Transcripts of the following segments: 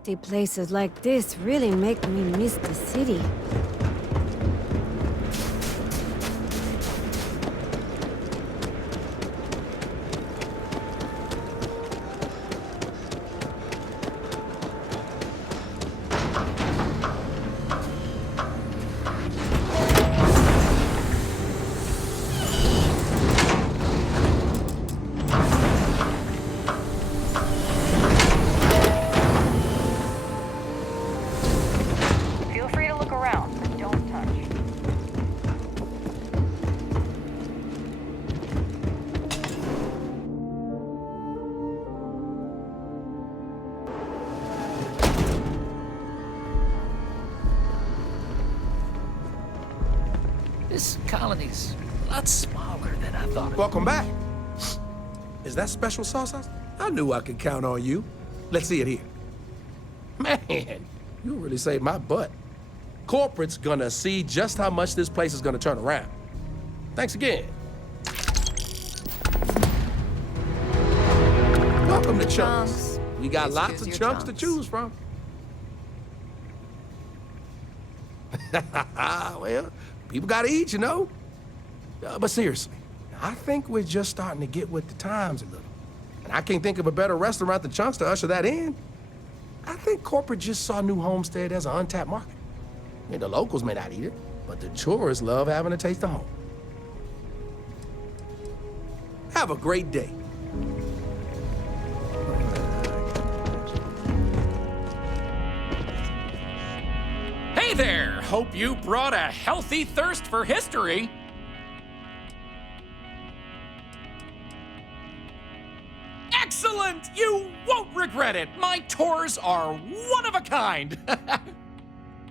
Empty places like this really make me miss the city. Feel free to look around, but don't touch. This colony's a lot smaller than I thought. Welcome back. Is that special sauce? I knew I could count on you. Let's see it here. Man, you really saved my butt. Corporate's gonna see just how much this place is gonna turn around. Thanks again. Welcome to Chunks. We got lots of chunks to choose from. Well, people gotta eat, you know. But seriously, I think we're just starting to get with the times a little. And I can't think of a better restaurant than Chunks to usher that in. I think corporate just saw New Homestead as an untapped market. I mean, the locals may not eat it, but the tourists love having a taste of home. Have a great day. Hey there! Hope you brought a healthy thirst for history. Excellent! You won't regret it! My tours are one of a kind!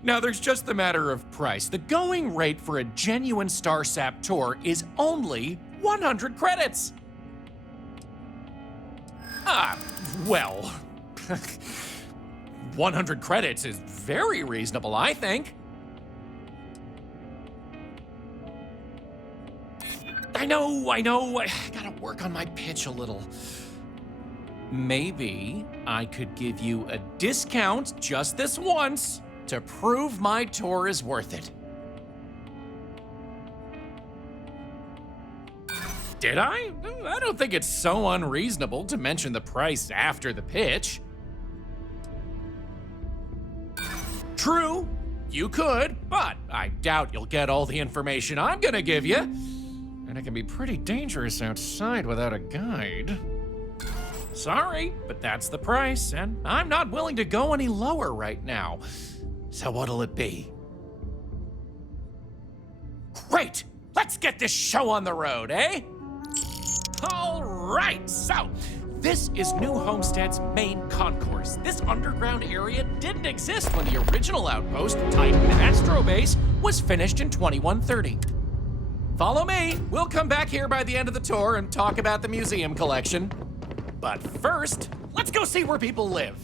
Now, there's just the matter of price. The going rate for a genuine StarSap tour is only 100 credits. Well, 100 credits is very reasonable, I think. I know, I gotta work on my pitch a little. Maybe I could give you a discount just this once to prove my tour is worth it. Did I? I don't think it's so unreasonable to mention the price after the pitch. True, you could, but I doubt you'll get all the information I'm gonna give you. And it can be pretty dangerous outside without a guide. Sorry, but that's the price, and I'm not willing to go any lower right now. So what'll it be? Great! Let's get this show on the road, eh? All right, so this is New Homestead's main concourse. This underground area didn't exist when the original outpost, Titan Astro Base, was finished in 2130. Follow me. We'll come back here by the end of the tour and talk about the museum collection. But first, let's go see where people live.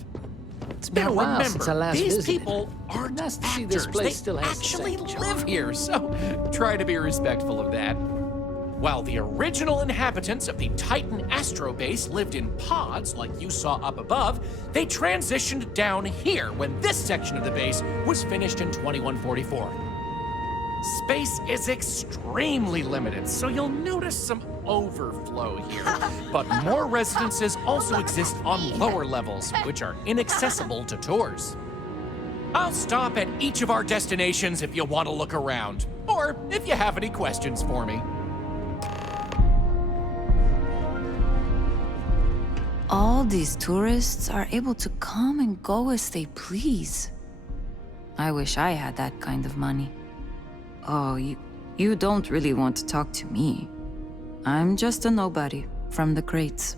It's been a while since I last these visited. people aren't Nice to see actors. this place They still has the actually same live charm. here, so try to be respectful of that. While the original inhabitants of the Titan Astro Base lived in pods like you saw up above, they transitioned down here when this section of the base was finished in 2144. Space is extremely limited, so you'll notice some overflow here. But more residences also exist on lower levels, which are inaccessible to tours. I'll stop at each of our destinations if you want to look around, or if you have any questions for me. All these tourists are able to come and go as they please. I wish I had that kind of money. Oh, you don't really want to talk to me. I'm just a nobody from the crates.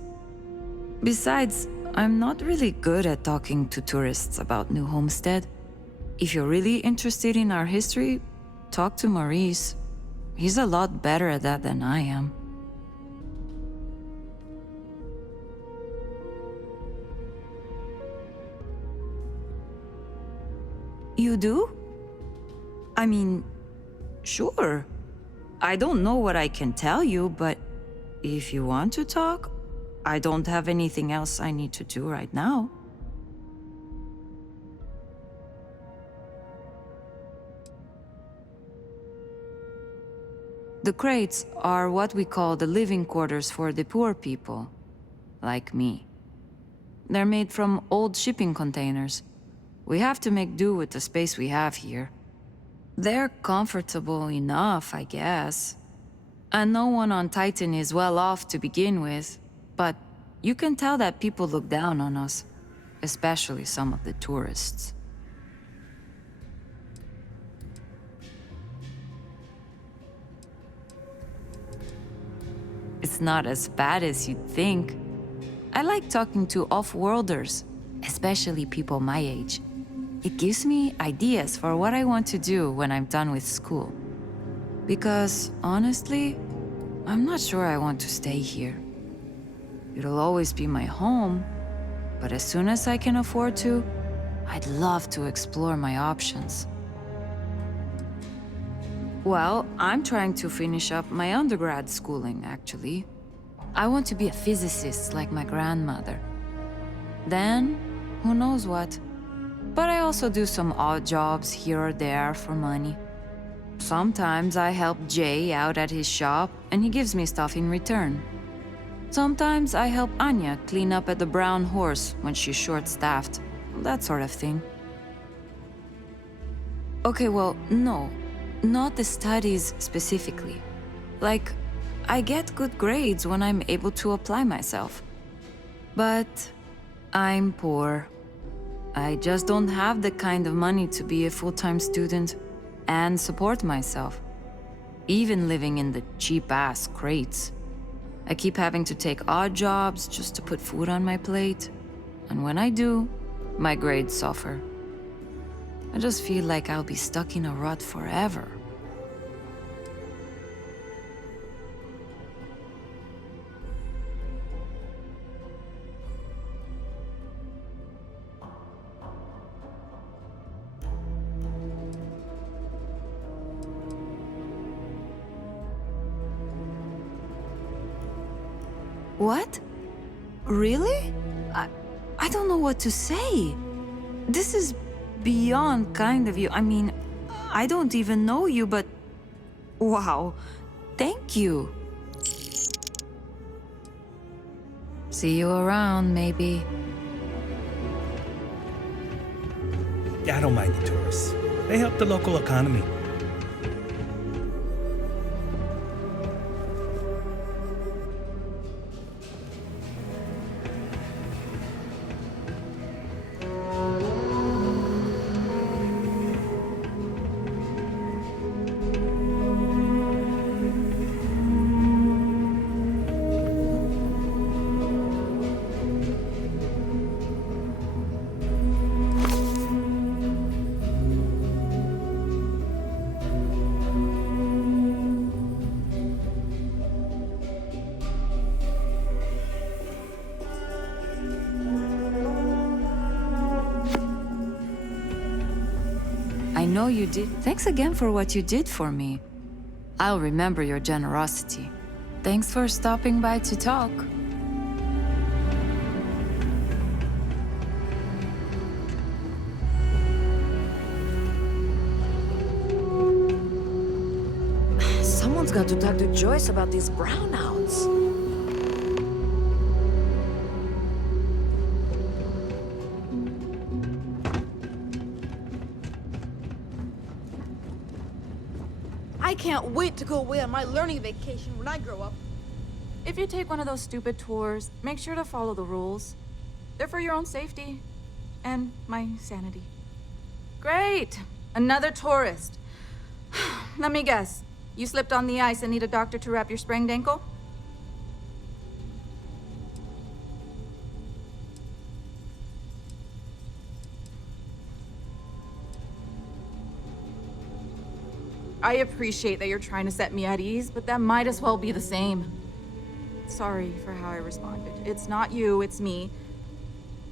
Besides, I'm not really good at talking to tourists about New Homestead. If you're really interested in our history, talk to Maurice. He's a lot better at that than I am. You do? I mean, sure. I don't know what I can tell you, but if you want to talk, I don't have anything else I need to do right now. The crates are what we call the living quarters for the poor people, like me. They're made from old shipping containers. We have to make do with the space we have here. They're comfortable enough, I guess. And no one on Titan is well off to begin with, but you can tell that people look down on us, especially some of the tourists. It's not as bad as you'd think. I like talking to off-worlders, especially people my age. It gives me ideas for what I want to do when I'm done with school. Because, honestly, I'm not sure I want to stay here. It'll always be my home, but as soon as I can afford to, I'd love to explore my options. Well, I'm trying to finish up my undergrad schooling, actually. I want to be a physicist like my grandmother. Then, who knows what? But I also do some odd jobs here or there for money. Sometimes I help Jay out at his shop, and he gives me stuff in return. Sometimes I help Anya clean up at the Brown Horse when she's short-staffed. That sort of thing. Okay, well, no. Not the studies specifically. Like, I get good grades when I'm able to apply myself. But I'm poor. I just don't have the kind of money to be a full-time student and support myself. Even living in the cheap-ass crates. I keep having to take odd jobs just to put food on my plate. And when I do, my grades suffer. I just feel like I'll be stuck in a rut forever. What? Really? I don't know what to say. This is beyond kind of you. I mean, I don't even know you, but... Wow. Thank you. See you around, maybe. I don't mind the tourists. They help the local economy. I know you did. Thanks again for what you did for me. I'll remember your generosity. Thanks for stopping by to talk. Someone's got to talk to Joyce about these brownouts. I can't wait to go away on my learning vacation when I grow up. If you take one of those stupid tours, make sure to follow the rules. They're for your own safety. And my sanity. Great! Another tourist. Let me guess. You slipped on the ice and need a doctor to wrap your sprained ankle? I appreciate that you're trying to set me at ease, but that might as well be the same. Sorry for how I responded. It's not you, it's me.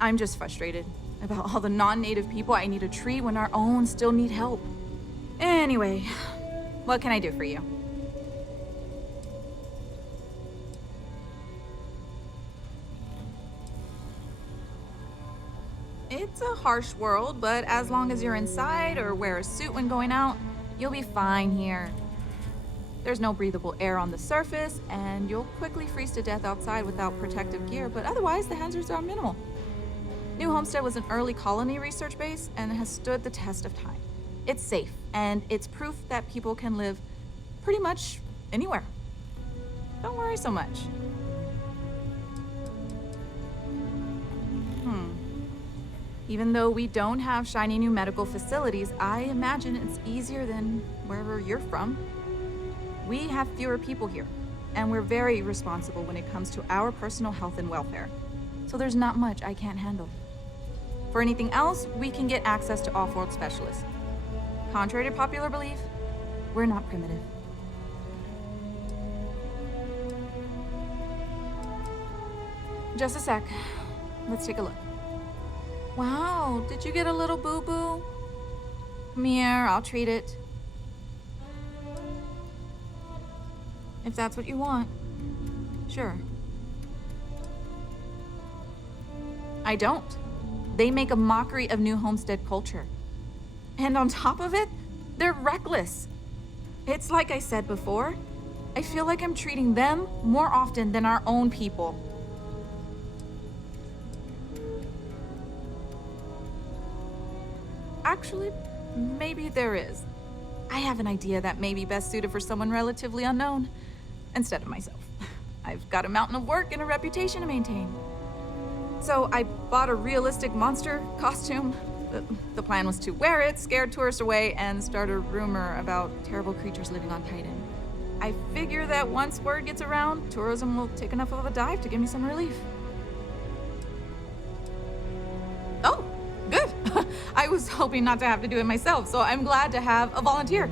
I'm just frustrated about all the non-native people I need to treat when our own still need help. Anyway, what can I do for you? It's a harsh world, but as long as you're inside or wear a suit when going out, you'll be fine here. There's no breathable air on the surface, and you'll quickly freeze to death outside without protective gear, but otherwise the hazards are minimal. New Homestead was an early colony research base and has stood the test of time. It's safe, and it's proof that people can live pretty much anywhere. Don't worry so much. Even though we don't have shiny new medical facilities, I imagine it's easier than wherever you're from. We have fewer people here, and we're very responsible when it comes to our personal health and welfare. So there's not much I can't handle. For anything else, we can get access to off-world specialists. Contrary to popular belief, we're not primitive. Just a sec. Let's take a look. Wow, did you get a little boo-boo? Come here, I'll treat it. If that's what you want. Sure. I don't. They make a mockery of New Homestead culture. And on top of it, they're reckless. It's like I said before, I feel like I'm treating them more often than our own people. Actually, maybe there is. I have an idea that may be best suited for someone relatively unknown, instead of myself. I've got a mountain of work and a reputation to maintain. So I bought a realistic monster costume. The plan was to wear it, scare tourists away, and start a rumor about terrible creatures living on Titan. I figure that once word gets around, tourism will take enough of a dive to give me some relief. Oh, good. I was hoping not to have to do it myself, so I'm glad to have a volunteer.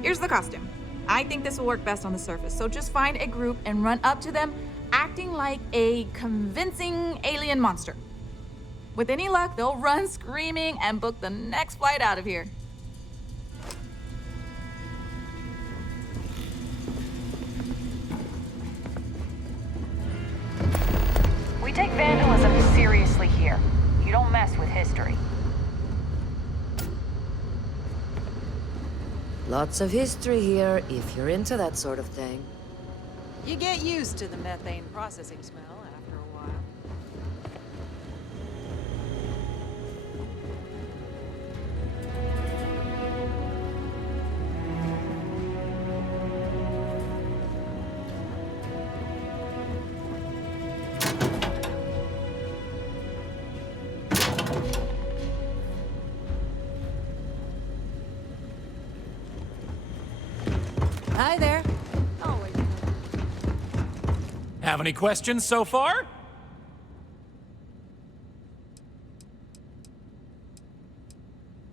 Here's the costume. I think this will work best on the surface, so just find a group and run up to them, acting like a convincing alien monster. With any luck, they'll run screaming and book the next flight out of here. We take vandalism seriously here. You don't mess with history. Lots of history here, if you're into that sort of thing. You get used to the methane processing smell after a while. Hi there. Oh, wait. Have any questions so far?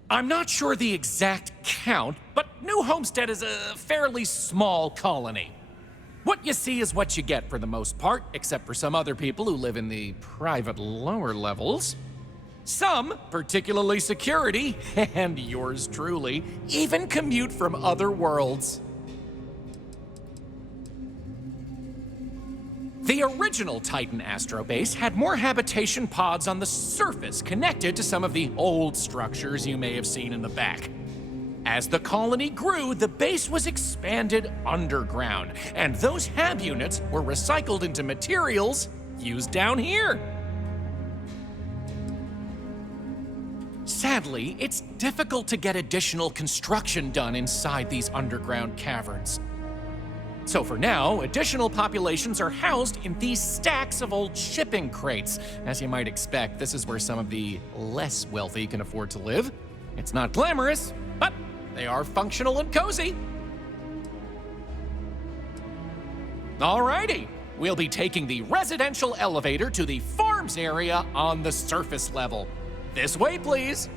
I'm not sure the exact count, but New Homestead is a fairly small colony. What you see is what you get for the most part, except for some other people who live in the private lower levels. Some, particularly security, and yours truly, even commute from other worlds. The original Titan astrobase had more habitation pods on the surface connected to some of the old structures you may have seen in the back. As the colony grew, the base was expanded underground, and those hab units were recycled into materials used down here. Sadly, it's difficult to get additional construction done inside these underground caverns. So for now, additional populations are housed in these stacks of old shipping crates. As you might expect, this is where some of the less wealthy can afford to live. It's not glamorous, but they are functional and cozy. Alrighty, we'll be taking the residential elevator to the farms area on the surface level. This way, please.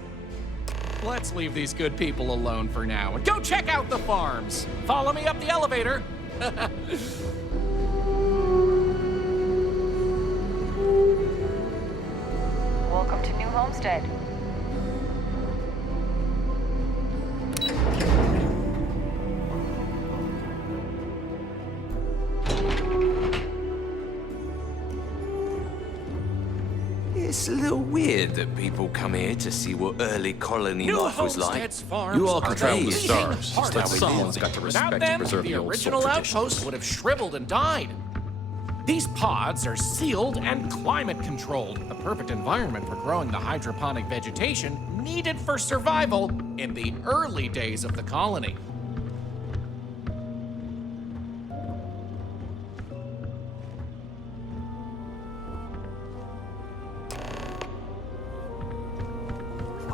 Let's leave these good people alone for now and go check out the farms. Follow me up the elevator. Welcome to New Homestead. It's a little weird that people come here to see what early colony New life was like. homesteads, farms, You all can are travel the bleeding stars, heart but of someone's the got to Without respect them, and preserve the the old original soul traditions. outpost would have shriveled and died. These pods are sealed and climate controlled, a perfect environment for growing the hydroponic vegetation needed for survival in the early days of the colony.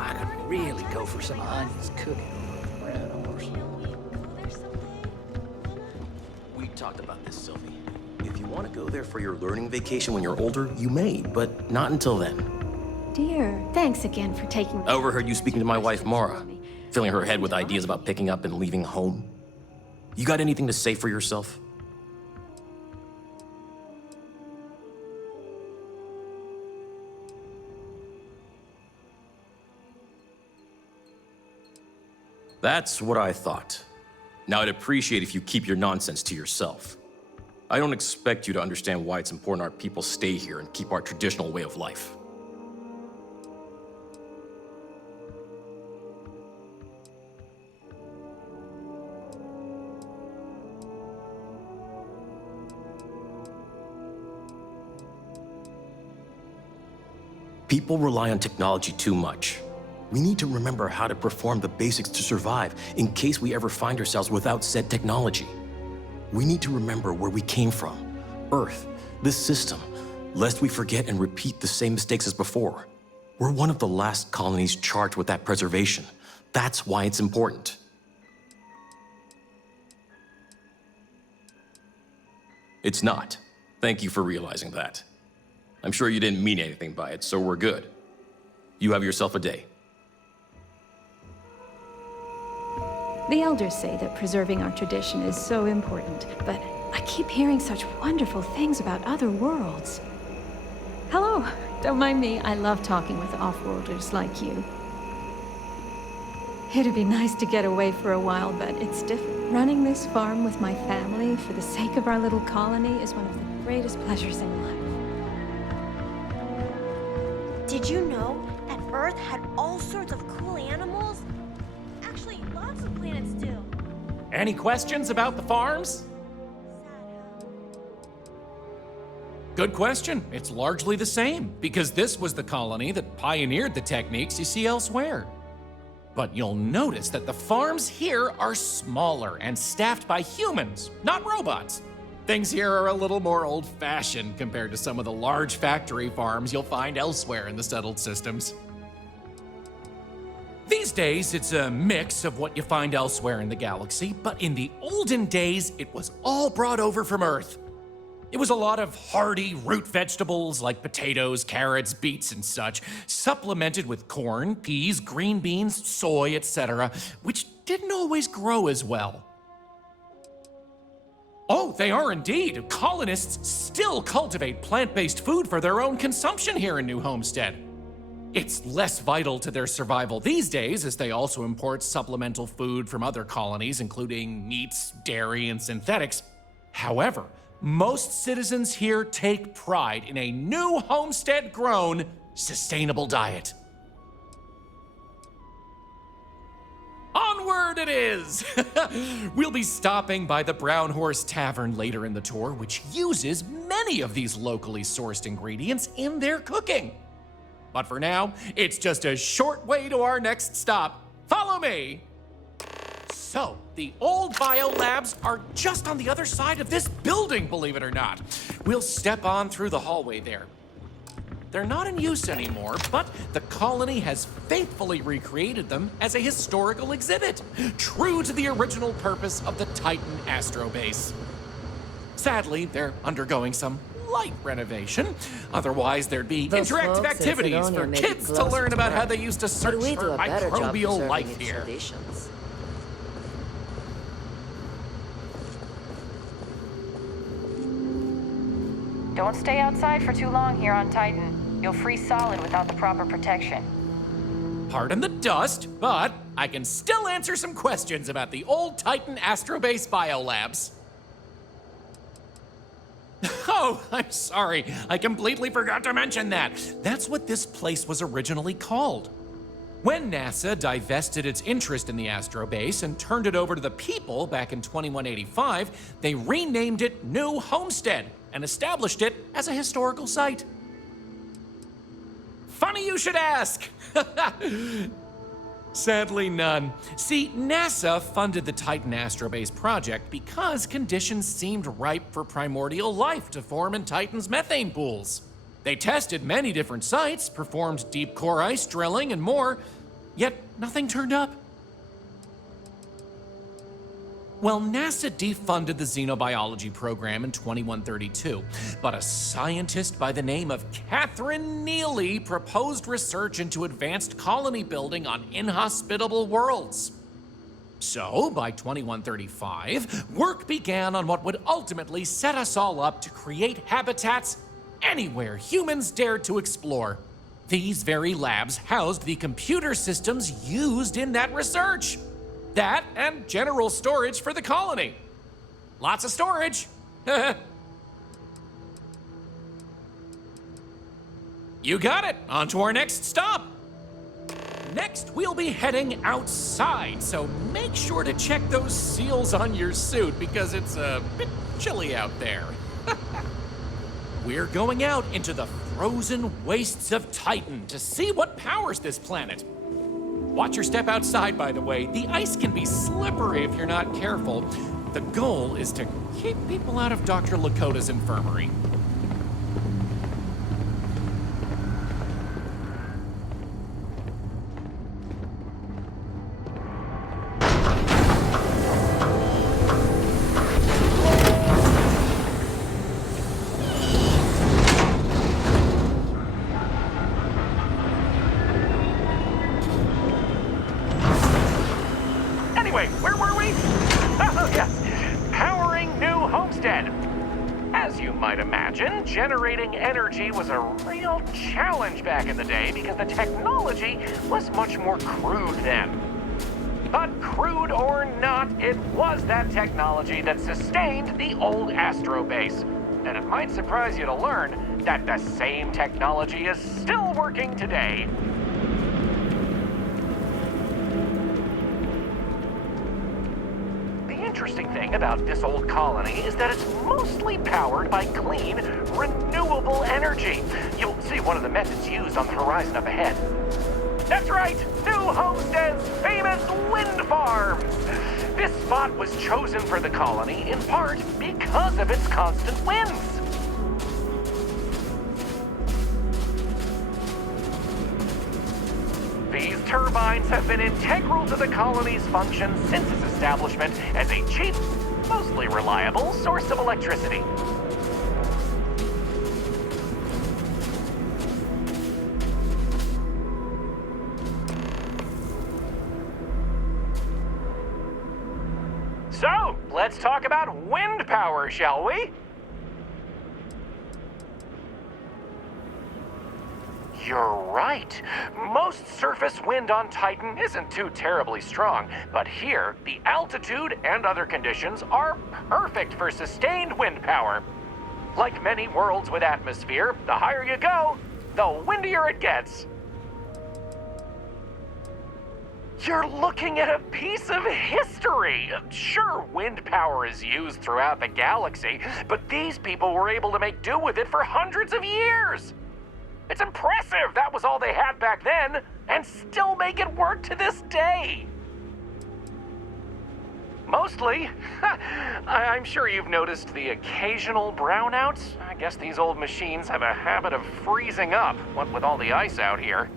I could really go for some onions cooking over the brown horse. We talked about this, Sylvie. If you want to go there for your learning vacation when you're older, you may, but not until then. Dear, thanks again for taking... I overheard you speaking to my wife, Mara, filling her head with ideas about picking up and leaving home. You got anything to say for yourself? That's what I thought. Now, I'd appreciate if you keep your nonsense to yourself. I don't expect you to understand why it's important our people stay here and keep our traditional way of life. People rely on technology too much. We need to remember how to perform the basics to survive in case we ever find ourselves without said technology. We need to remember where we came from, Earth, this system, lest we forget and repeat the same mistakes as before. We're one of the last colonies charged with that preservation. That's why it's important. It's not. Thank you for realizing that. I'm sure you didn't mean anything by it, so we're good. You have yourself a day. The elders say that preserving our tradition is so important, but I keep hearing such wonderful things about other worlds. Hello, don't mind me. I love talking with off-worlders like you. It'd be nice to get away for a while, but it's different. Running this farm with my family for the sake of our little colony is one of the greatest pleasures in life. Did you know that Earth had all sorts of cool animals? Actually, lots of planets do. Any questions about the farms? Good question. It's largely the same, because this was the colony that pioneered the techniques you see elsewhere. But you'll notice that the farms here are smaller and staffed by humans, not robots. Things here are a little more old-fashioned compared to some of the large factory farms you'll find elsewhere in the settled systems. These days, it's a mix of what you find elsewhere in the galaxy, but in the olden days, it was all brought over from Earth. It was a lot of hardy root vegetables like potatoes, carrots, beets, and such, supplemented with corn, peas, green beans, soy, etc., which didn't always grow as well. Oh, they are indeed. Colonists still cultivate plant-based food for their own consumption here in New Homestead. It's less vital to their survival these days, as they also import supplemental food from other colonies, including meats, dairy, and synthetics. However, most citizens here take pride in a New Homestead-grown, sustainable diet. Onward it is! We'll be stopping by the Brown Horse Tavern later in the tour, which uses many of these locally sourced ingredients in their cooking. But for now, it's just a short way to our next stop. Follow me! So, the old biolabs are just on the other side of this building, believe it or not. We'll step on through the hallway there. They're not in use anymore, but the colony has faithfully recreated them as a historical exhibit, true to the original purpose of the Titan Astrobase. Sadly, they're undergoing some light renovation. Otherwise, there'd be Those interactive folks in activities Sidonia for made kids it to learn closer about to how Earth. they used to But search we do for a better job microbial preserving life its here. traditions. Don't stay outside for too long here on Titan. You'll freeze solid without the proper protection. Pardon the dust, but I can still answer some questions about the old Titan Astrobase biolabs. Oh, I'm sorry. I completely forgot to mention that. That's what this place was originally called. When NASA divested its interest in the astrobase and turned it over to the people back in 2185, they renamed it New Homestead and established it as a historical site. Funny you should ask. Sadly, none. See, NASA funded the Titan astrobase project because conditions seemed ripe for primordial life to form in Titan's methane pools. They tested many different sites, performed deep core ice drilling, and more, yet nothing turned up. Well, NASA defunded the xenobiology program in 2132, but a scientist by the name of Catherine Neely proposed research into advanced colony building on inhospitable worlds. So, by 2135, work began on what would ultimately set us all up to create habitats anywhere humans dared to explore. These very labs housed the computer systems used in that research. That and general storage for the colony. Lots of storage. You got it. On to our next stop. Next, we'll be heading outside, so make sure to check those seals on your suit because it's a bit chilly out there. We're going out into the frozen wastes of Titan to see what powers this planet. Watch your step outside, by the way. The ice can be slippery if you're not careful. The goal is to keep people out of Dr. Lakota's infirmary. Where were we? Oh, yes. Powering New Homestead. As you might imagine, generating energy was a real challenge back in the day because the technology was much more crude then. But crude or not, it was that technology that sustained the old astrobase. And it might surprise you to learn that the same technology is still working today. The interesting thing about this old colony is that it's mostly powered by clean, renewable energy. You'll see one of the methods used on the horizon up ahead. That's right, New Homestead's famous wind farms. This spot was chosen for the colony in part because of its constant winds. These turbines have been integral to the colony's function since its establishment as a cheap, mostly reliable source of electricity. So, let's talk about wind power, shall we? You're right. Most surface wind on Titan isn't too terribly strong, but here, the altitude and other conditions are perfect for sustained wind power. Like many worlds with atmosphere, the higher you go, the windier it gets. You're looking at a piece of history. Sure, wind power is used throughout the galaxy, but these people were able to make do with it for hundreds of years. It's impressive that was all they had back then, and still make it work to this day. Mostly. I'm sure you've noticed the occasional brownouts. I guess these old machines have a habit of freezing up, what with all the ice out here.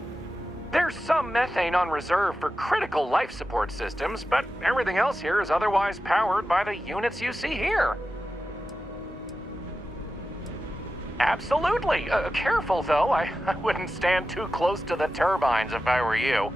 There's some methane on reserve for critical life support systems, but everything else here is otherwise powered by the units you see here. Absolutely. Careful, though. I wouldn't stand too close to the turbines if I were you.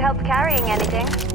help carrying anything.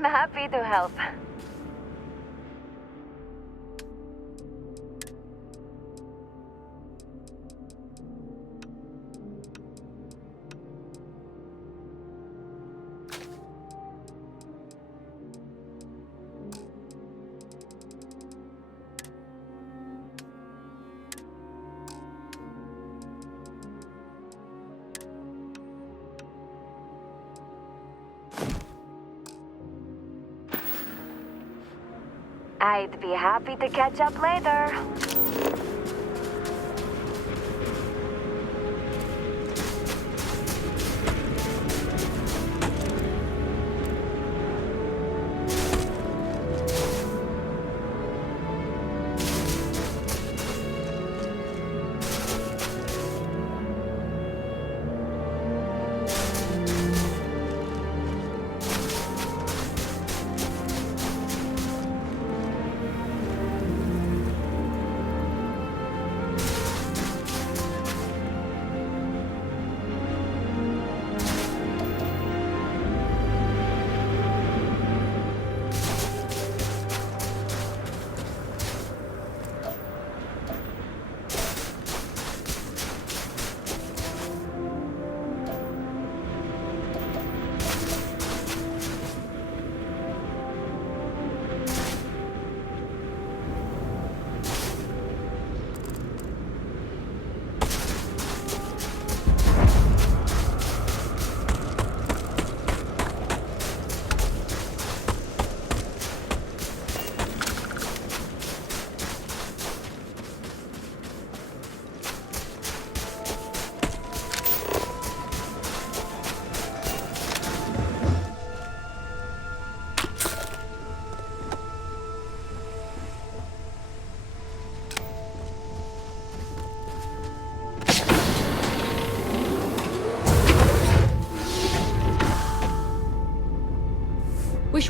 I'm happy to help. I'd be happy to catch up later.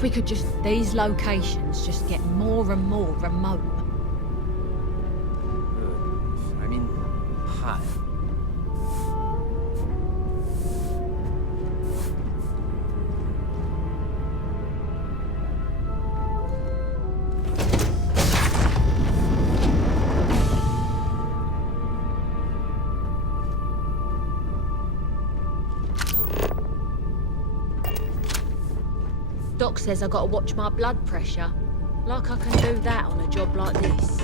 Wish we could just... These locations just get more and more remote. I mean, hot. Doc says I gotta watch my blood pressure. Like I can do that on a job like this.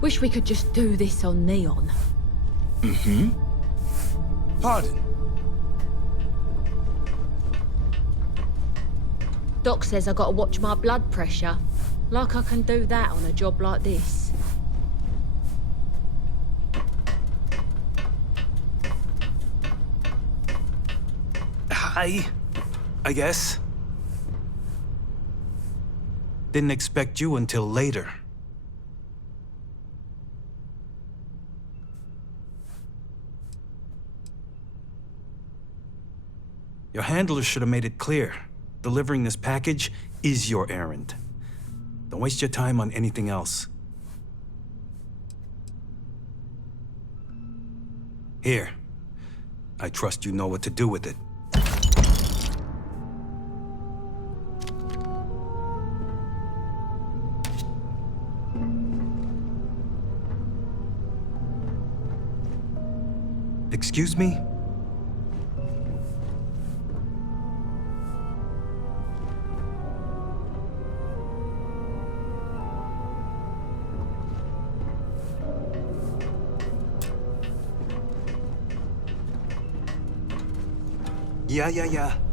Wish we could just do this on Neon. Mm-hmm. Pardon? Doc says I gotta watch my blood pressure. Like I can do that on a job like this. I guess. Didn't expect you until later. Your handler should have made it clear. Delivering this package is your errand. Don't waste your time on anything else. Here. I trust you know what to do with it. Excuse me? Yeah.